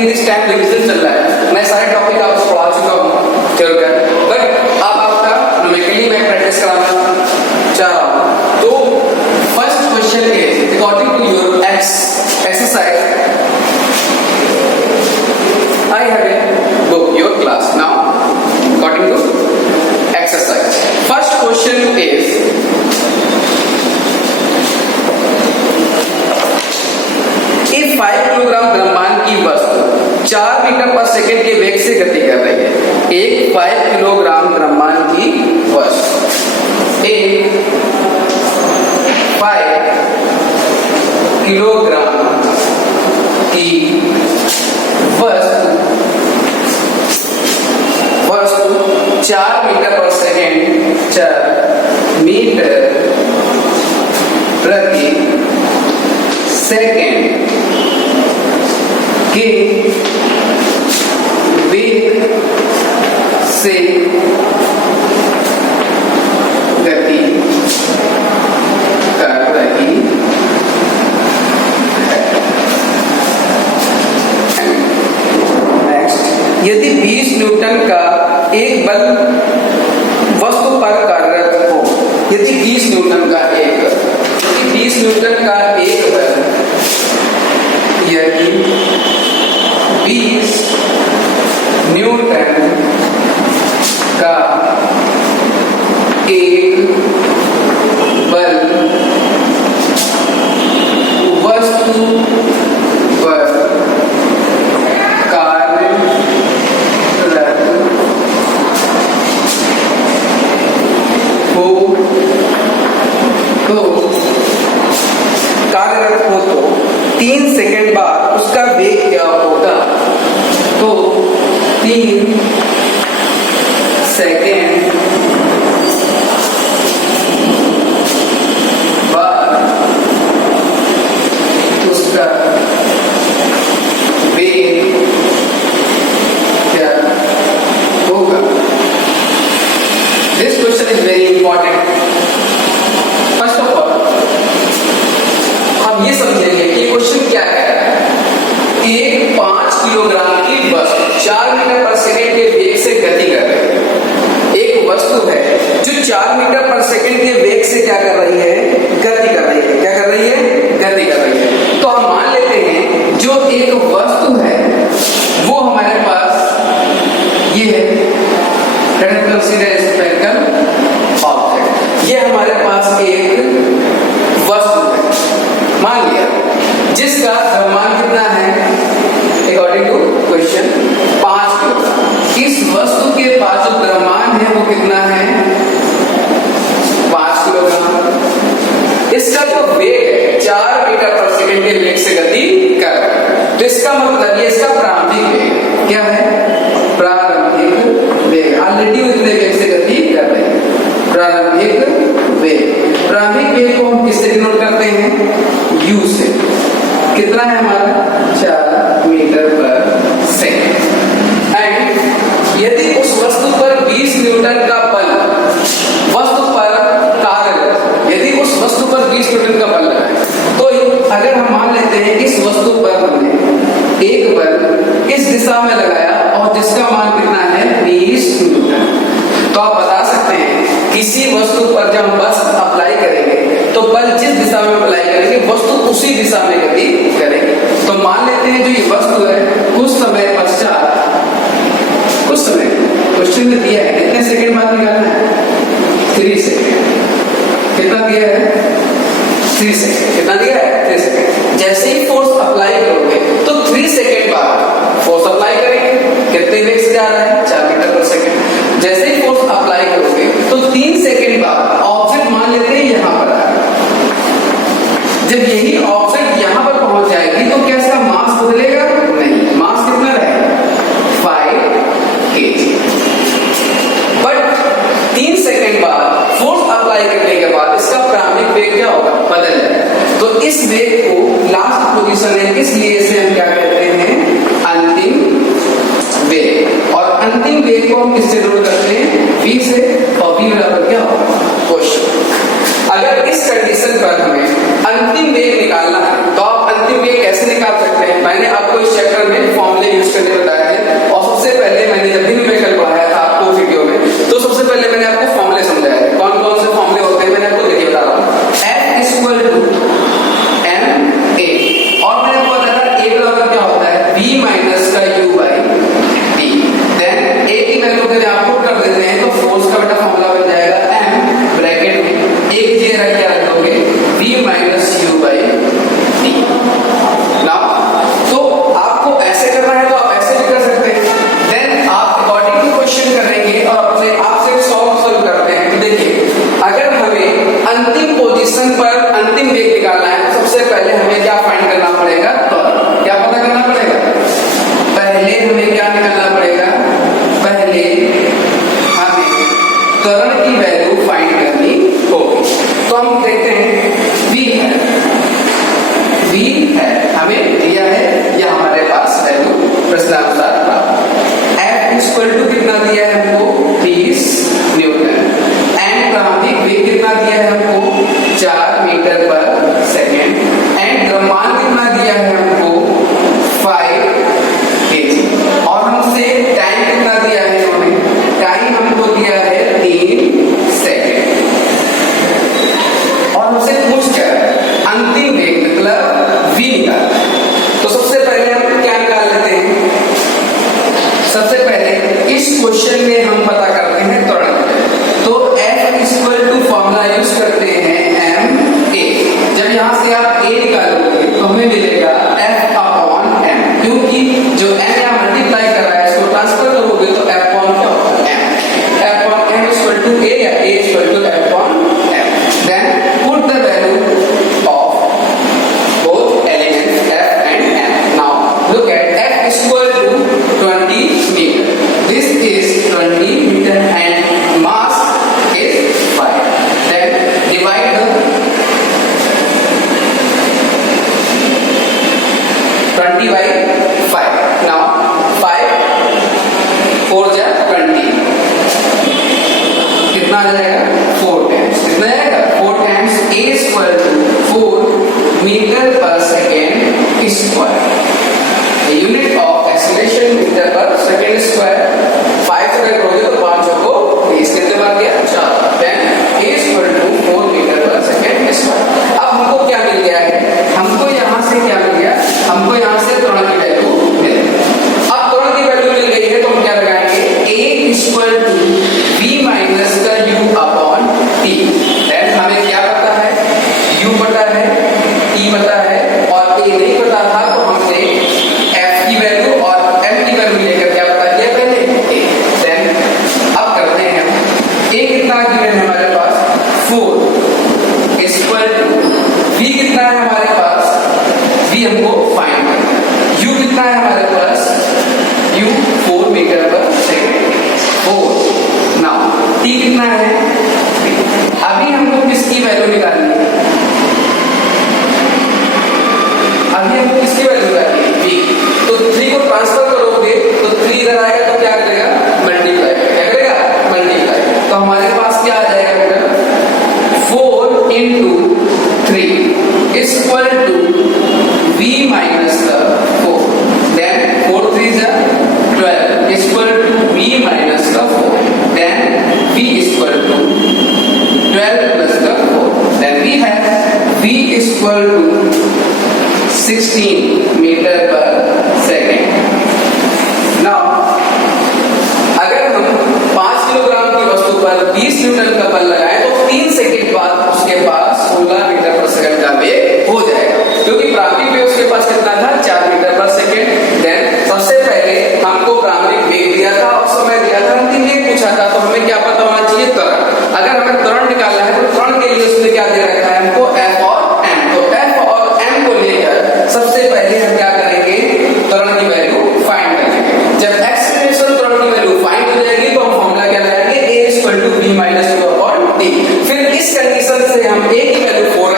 In this time revision चल रहा है, मैं सारे टॉपिक आपको पढ़ा चुका हूँ क्लियर, बट अब आपका न्यूमेरिकली मैं प्रैक्टिस कराना चाह रहा हूँ। तो first question is according to your exercise I have a book, your class now. According to exercise, first question is if 5 kilogram द्रव्यमान की वस्तु 4 मीटर पर सेकंड के वेग से गति कर रही है। एक 5 किलोग्राम द्रव्यमान की वस्तु, एक 5 किलोग्राम की वस्तु 4 मीटर पर सेकेंड 4 मीटर प्रति सेकेंड के वेग से गति कर रही है। नेक्स्ट, यदि 20 न्यूटन का एक बल वस्तु पर कार्यरत हो, यदि 20 न्यूटन का एक बल, यदि 20 न्यूटन का एक बल वस्तु पर कार्यरत हो तो 3 सेकंड बाद उसका वेग क्या होगा? तो 3 सेकंड बाद उसका वेग क्या होगा? This question is very important. First of all, हम ये समझेंगे कि क्वेश्चन क्या है। एक 5 किलोग्राम की वस्तु 4 मीटर पर सेकंड के वेग से गति कर रही है। एक वस्तु है जो 4 मीटर पर सेकंड के वेग से क्या कर रही है? गति कर रही है। क्या कर रही है? गति कर रही है। तो हम मान लेते हैं जो एक वस्तु है वो हमारे पास ये है, ये हमारे पास एक वस्तु है, मान लिया, जिसका द्रव्यमान कितना है? According to question 5 kilogram. इस वस्तु के पास जो द्रव्यमान है वो कितना है? 5 किलोग्राम। इसका जो वेग है 4 मीटर पर सेकंड के वेग से गति कर रहा है। तो इसका मतलब ये इसका प्रारंभिक वेग क्या है? प्रारंभिक वेग। ऑलरेडी उतने वेग से गति कर रहे हैं। प्रारंभिक वेग को हम किससे डिनोट करते हैं? u से। कितना है हमारा? 4 मीटर पर सेकंड। एंड यदि उस वस्तु पर 20 न्यूटन का बल वस्तु पर कार्यरत, यदि उस वस्तु पर 20 न्यूटन का बल लगा है, तो अगर हम मान लेते हैं इस वस्तु पर हमने एक बल इस दिशा में लगाया और जिसका मान कितना है? 20 न्यूटन। तो आप बता सकते हैं किसी वस्तु पर जब हम बल अप्लाई करेंगे तो बल जिस दिशा में अप्लाई करेंगे वस्तु उसी दिशा में गति करेगी। तो मान लेते हैं जो ये वस्तु है कुछ समय पश्चात, कुछ समय क्वेश्चन में दिया है कितने सेकंड बाद निकालना है? 3 सेकंड। कितना दिया है? 3 सेकंड। कितना दिया है? 3 सेकंड। जैसे ही फोर्स अप्लाई करोगे तो 3 सेकंड बाद फोर्स अप्लाई करेंगे, कितने वेग से जा रहा है? 4 मीटर पर सेकंड। जैसे ही फोर्स अप्लाई करोगे तो 3 सेकंड बाद ऑब्जेक्ट मान लेते हैं यहां पर आएगा। जब यही ऑब्जेक्ट यहां पर पहुंच जाएगी तो क्या इसका मास बदलेगा? नहीं। मास कितना रहेगा? 5 kg। बट 3 सेकंड बाद फोर्स अप्लाई करने के बाद इसका प्रारंभिक वेग क्या होगा? बदल जाएगा। तो इस वेग को लास्ट पोजीशन है, इसलिए इसे हम क्या कहते हैं? अंतिम वेग। और अंतिम वेग को हम किससे डिनोट करते हैं? v से। और v बराबर क्या होगा? क्वेश्चन। अगर इस कंडीशन पर हमें अंतिम वेग निकालना है तो आप अंतिम वेग कैसे निकाल सकते हैं? मैंने आपको इस चैप्टर में फॉर्मूले फॉर्मूला क्या होता है, v माइनस का u by t. Then a की वैल्यू को आप पुट कर देते हैं तो फोर्स का बेटा फॉर्मूला बन जाएगा m ब्रैकेट में एक जगह क्या रख दोगे, v minus u by T. Now तो आपको ऐसे करना है तो आप ऐसे भी कर सकते हैं। देन आप अकॉर्डिंग टू क्वेश्चन करेंगे और अपने आप से सॉल्व करते हैं। तो देखिए अगर हमें अंतिम पोजीशन पर अंतिम वेग निकालना है तो सबसे पहले हमें क्या फाइंड करना पड़ेगा, त्वरण। क्या पता करना पड़ेगा, पहले हमें क्या निकालना पड़ेगा, पहले हमें त्वरण की वैल्यू फाइंड करनी होगी। तो हम देखते हैं v है हमें दिया है या हमारे पास वैल्यू प्रश्नानुसार f इक्वल टू कितना दिया है हमको, 20 न्यूटन। एंड प्रारंभिक वेग कितना दिया है हमको, 4 मीटर पर सेकेंड। एंड द्रव्यमान कितना दिया है हमको, 5 kg। और हमसे टाइम कितना दिया है इन्होंने, टाइम हमको दिया है 3 सेकेंड। और हमसे पूछ क्या है, अंतिम वेग मतलब v निकाल। तो सबसे पहले हम क्या निकाल लेते हैं, सबसे पहले इस क्वेश्चन में हम पता करते हैं त्वरण। तो F equal to formula use करते हैं m a। जब यहां से आप a निकालोगे तो हमें मिलेगा F अपॉन m, क्योंकि जो m यहां मल्टीप्लाई कर रहा है इसको ट्रांसफर करोगे तो F अपॉन क्या होगा, m। F upon m equal to a या a equal to F upon m। Then put the value of both elements F and m। Now look at F equal to 20 metre. This is 20 meter and mass is 5. Then divide the 20 by 5. Now 5 4 जा 20 कितना आ जाएगा, 4 times। कितना आएगा, 4 times a square to 4 metre पर second square. Unit of acceleration metre पर second square. 5 से करोगे तो 5 को 20 कितने बार गया, 4। Then a equal to 4 metre पर सेकेंड स्क्वायर। अब हमको क्या मिल गया है, हमको यहां से क्या मिल गया, हमको यहां से त्वरण की वैल्यू मिल गई। अब त्वरण की वैल्यू मिल गई है तो हम क्या लगाएंगे, a equal to v minus का u अपॉन t। देन हमें क्या पता है, u पता है, t पता है और a नहीं पता था तो हमने f की वैल्यू और m की वैल्यू लेकर क्या पता किया पहले a। देन अब करते हैं हम a कितना गिवन है हमारे पास, 4 इक्वल टू v कितना है हमारे पास, v हमको फाइंड करना है। u कितना है हमारे पास, u 4 मीटर पर सेकेंड 4। नाउ t कितना है, अभी हमको किसकी वैल्यू निकालनी है, अभी हमको किसकी वैल्यू निकालनी है, v। तो 3 को ट्रांसफर करोगे तो 3 इधर आएगा तो क्या करेगा, मल्टीप्लाई। क्या करेगा, मल्टीप्लाई। तो हमारे पास क्या आ जाएगा बेटा, 4 into 3 equal to v minus का 4। देन 4 3 जा 12 इक्वल टू v माइनस का 4। Then v equal to 12 plus का 4। Then we have v equal to 16 metre पर सेकेंड। नाउ अगर हम 5 किलोग्राम की वस्तु पर 20 न्यूटन का बल लगाएं तो 3 सेकंड बाद उसके पास 16 मीटर पर सेकंड का वेग हो जाएगा, क्योंकि प्रारंभिक वेग उसके पास कितना था, 4 मीटर पर सेकंड। देन सबसे पहले हमको प्रारंभिक वेग दिया था और समय दिया था, अंतिम वेग पूछा था, तो हमें क्या पता होना चाहिए, त्वरण। अगर हमें त्वरण निकालना है तो त्वरण के लिए उसने क्या दे रखा है हमको, F और m। तो F और m को लेकर सबसे पहले हम क्या करेंगे, त्वरण की वैल्यू फाइंड करेंगे। जब एक्सीलरेशन त्वरण की वैल्यू फाइंड हो जाएगी तो हम फॉर्मूला क्या लगाएंगे, a equal to v minus u upon t। फिर इस कंडीशन से हम a की वैल्यू 4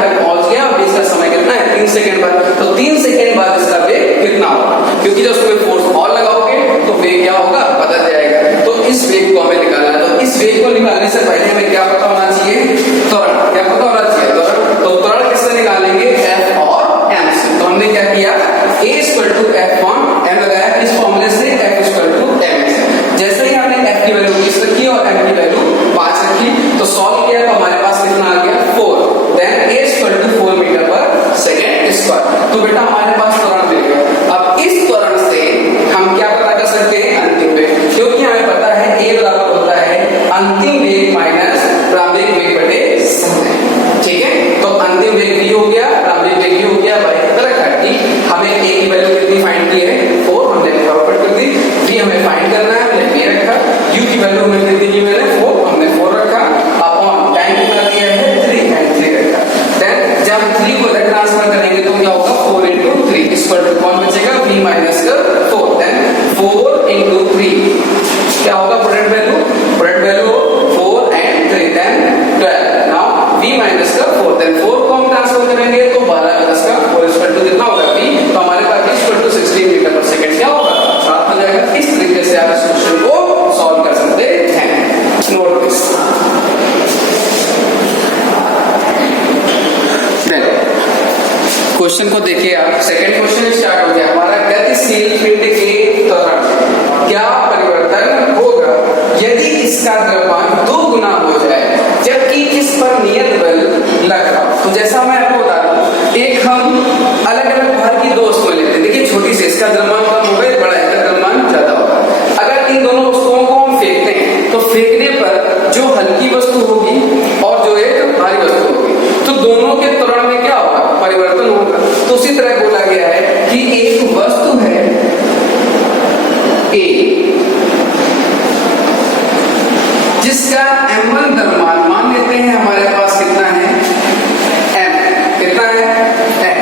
तक पहुंच गया और इसका समय कितना है 3 सेकंड बाद, तो 3 सेकंड बाद इसका वेग कितना होगा, क्योंकि जब उसमें फोर्स और लगाओगे तो वेग क्या होगा बदल जाएगा। तो इस वेग को हमें निकालना है, तो इस वेग को निकालने से पहले हमें क्या पता होना चाहिए, त्वरण, क्या पता होना चाहिए त्वरण। तो त्वरण किससे निकालेंगे, F और M से। तो हमने क्या किया, A = F on M लगाया इस फॉर्मूले से, F = mx। जैसे ही हमने F की वैल्यू 20 रखी और M की वैल्यू 5 रखी तो सॉल्व किया तो हमारे पास कितना आ गया 4, देन A = 4 मीटर पर सेकंड स्क्वायर। तो बेटा हमारे पास त्वरण मिल गया। अब इस त्वरण से हम क्या पता कर सकते हैं, अंतिम वेग, क्योंकि हमें पता है A बराबर होता है अंतिम वेग माइनस प्रारंभिक वेग बटे समय। ठीक है, तो अंतिम वेग भी हो गया, प्रारंभिक वेग भी हो गया, भाई तरह घटी। हमें A की वैल्यू कितनी फाइंड की है 4, हमने फॉरवर्ड कर दी। B हमें फाइंड करना है, हमने B रखा। U की वैल्यू हमें कितनी दी मैंने 4, हमने 4 रखा। अपॉन टाइम कितना दिया है 3, एंड 3 रखा। देन जब 3 को ट्रांसफर करेंगे तो क्या होगा 4 × 3 इक्वल टू कौन बचेगा B - 4, देन 4 × 3 क्या होगा product value 4 and 3, then 12। Now B - 4, देन 4 को हम ट्रांसफर करेंगे तो 12 प्लस का 4 इक्वल टू कितना होगा B, तो हमारे पास B = 16 मीटर पर सेकंड क्या होगा 7 हो जाएगा। इस तरीके से आप इस क्वेश्चन को सॉल्व कर सकते हैं। Note this. देन क्वेश्चन को देखिए आप, सेकंड क्वेश्चन स्टार्ट हो गया हमारा, गतिशील पिंड के त्वरण क्या परिवर्तन होगा यदि इसका द्रव्यमान 2 गुना हो जाए जबकि इस पर नियत बल लग रहा हो। तो जैसा मैं आपको बता रहा हूं, एक हम अलग अलग भार की 2 वस्तुएं लेते हैं। देखिए छोटी सी, इसका द्रव्यमान कम होगा, बड़ा है, इसका द्रव्यमान ज्यादा होगा। अगर इन दोनों वस्तुओं को हम फेंकते हैं तो फेंकने पर जो हल्की वस्तु होगी और जो एक भारी वस्तु होगी, तो दोनों के त्वरण में क्या होगा परिवर्तन होगा। तो उसी तरह बोला गया है कि एक वस्तु है A जिसका m1 द्रव्यमान मान लेते हैं हमारे पास कितना है m, कितना है m।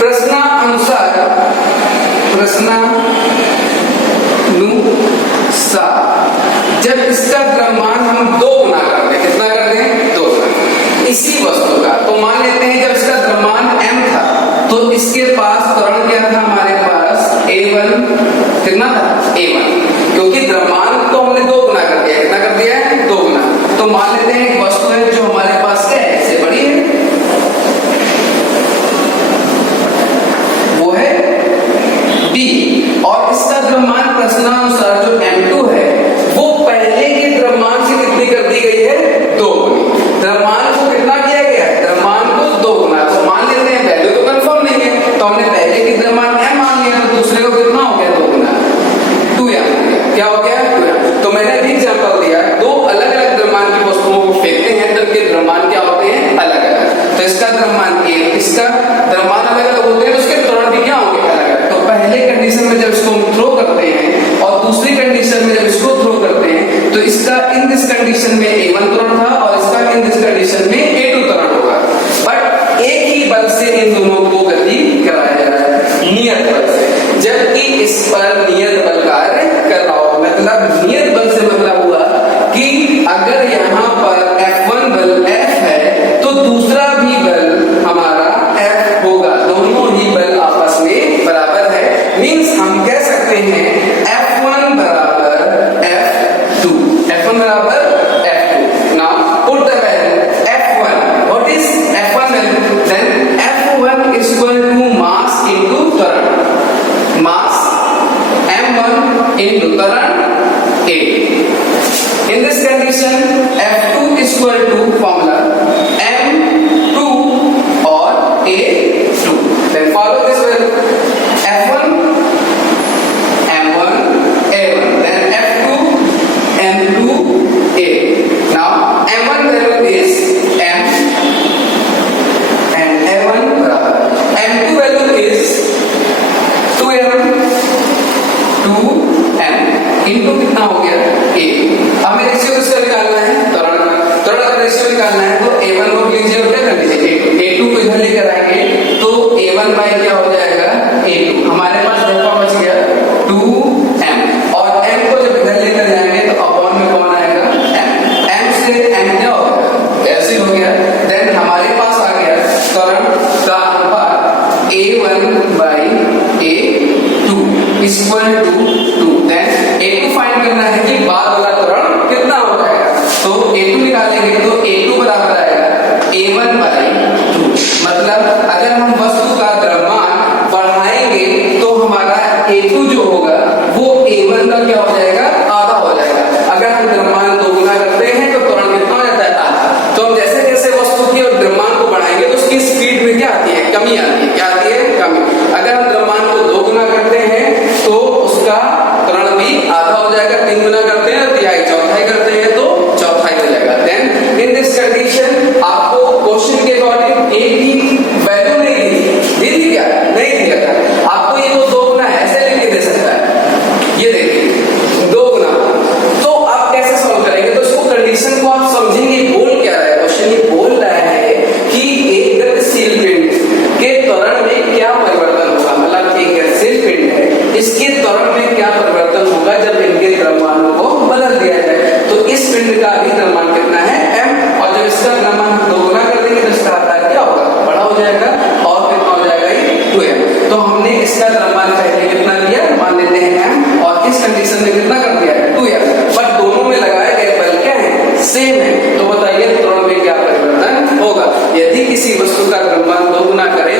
प्रश्नानुसार जब इसका द्रव्यमान हम 2 गुना कर दें, कितना कर दें 2 गुना इसी वस्तु का, तो मान लेते हैं जब इसका द्रव्यमान m था तो इसके पास त्वरण क्या था हमारे पास A1, कितना था A1, क्योंकि द्रव्यमान तो हमने 2 गुना कर दिया, कितना कर दिया है 2 गुना। तो मान लेते हैं एक वस्तु है जो हमारे पास है इससे बड़ी है, वो है B, और इसका द्रव्यमान प्रश्नानुसार जो M2 है वो पहले के द्रव्यमान से कितनी कर दी गई है 2 गुनी। द्रव्यमान को कितना किया गया है, द्रव्यमान को 2 गुना। तो मान लेते हैं वैल्यू तो कंफर्म नहीं है, तो हमने पहले के द्रव्यमान M मान लिया, तो दूसरे को कितना हो गया 2 गुना 2m हो गया। क्या हो गया 2m। तो मैंने अभी एग्जांपल दिया, 2 अलग अलग द्रव्यमान की वस्तुओं को फेंकते हैं तो इनके द्रव्यमान क्या होते हैं अलग अलग। तो इसका द्रव्यमान A, इसका द्रव्यमान अलग अलग होते हैं तो उसके त्वरण भी क्या होंगे अलग अलग। तो पहले कंडीशन में जब इसको हम थ्रो करते हैं और दूसरी कंडीशन में जब इसको थ्रो करते हैं तो इसका इन दिस कंडीशन में A1 त्वरण था और इसका इन दिस कंडीशन में A2 त्वरण होगा। बट एक ही बल से इन दोनों को गति कराया जा रहा है, नियत बल से, जबकि इस पर नियत बल कार्य कर रहा हो। मतलब नियत बल से मतलब हुआ कि अगर यहाँ पर F1 बल F है तो दूसरा भी बल हमारा F होगा, दोनों ही बल आपस में बराबर है। मींस हम कह सकते हैं F1 बराबर F2, F1 बराबर F2। Now put the value F1, what is F1 value, then F1 equal to mass into त्वरण, मास m1 इनटू त्वरण A। In this condition F2 equal to formula m2 और A2, then follow this value F1 m1 A1, then F2 m2 A। Now m1 value is m and A1 बराबर m2 value is 2m, 2m into कितना हो गया A। हमें ratio किसका निकालना है त्वरण का रेशियो निकालना है, तो A1 को लीजिए और क्या कर लीजिए A2 को इधर लेकर आएंगे तो A1 बाई क्या हो जाएगा A2। हमारे पास दफा बच गया 2m और m को जब इधर लेकर जाएंगे तो अपॉन में कौन आएगा m, m से m क्या होगा ऐसे हो गया। देन हमारे पास मतलब अगर हम वस्तु का द्रव्यमान बढ़ाएंगे तो हमारा A2 जो होगा वो A1 का क्या हो जाएगा, आधा हो जाएगा। अगर हम द्रव्यमान दोगुना करते हैं तो त्वरण कितना हो जाता है, आधा। तो हम जैसे जैसे वस्तु की और द्रव्यमान को बढ़ाएंगे तो उसकी स्पीड में क्या आती है, कमी आती है। क्या आती है, कमी। अगर हम द्रव्यमान को दोगुना करते हैं तो उसका त्वरण भी आधा हो जाएगा, तीन गुना करते हैं तो तिहाई, चौथाई करते हैं तो चौथाई हो जाएगा। देन इन दिस कंडीशन आपको क्वेश्चन के अकॉर्डिंग एक ही वैल्यू नहीं दी थी क्या, नहीं दिया था आपको, ये वो दो गुना ऐसे लिख के दे सकता है, ये देखिए दो गुना। तो आप कैसे सॉल्व करेंगे, तो उसको कंडीशन को आप समझेंगे बोल क्या रहा है क्वेश्चन। ये बोल रहा है कि एक गतिशील पिंड के त्वरण में क्या परिवर्तन होगा, मतलब एक गतिशील पिंड है इसके त्वरण में क्या परिवर्तन होगा जब इनके द्रव्यमानों को बदल दिया जाए। तो इस पिंड का अभी द्रव्यमान कितना है, m, और जब इसका द्रव्यमान दोगुना कर देंगे तो इसका आकार क्या होगा, बड़ा हो जाएगा, और कितना हो जाएगा ये 2m। तो हमने इसका द्रव्यमान पहले कितना लिया, मान लेते हैं m, और इस कंडीशन में कितना कर दिया है 2m, बट दोनों में लगाए गए बल क्या है, सेम है। तो बताइए त्वरण में क्या परिवर्तन होगा। यदि किसी वस्तु का द्रव्यमान दोगुना करें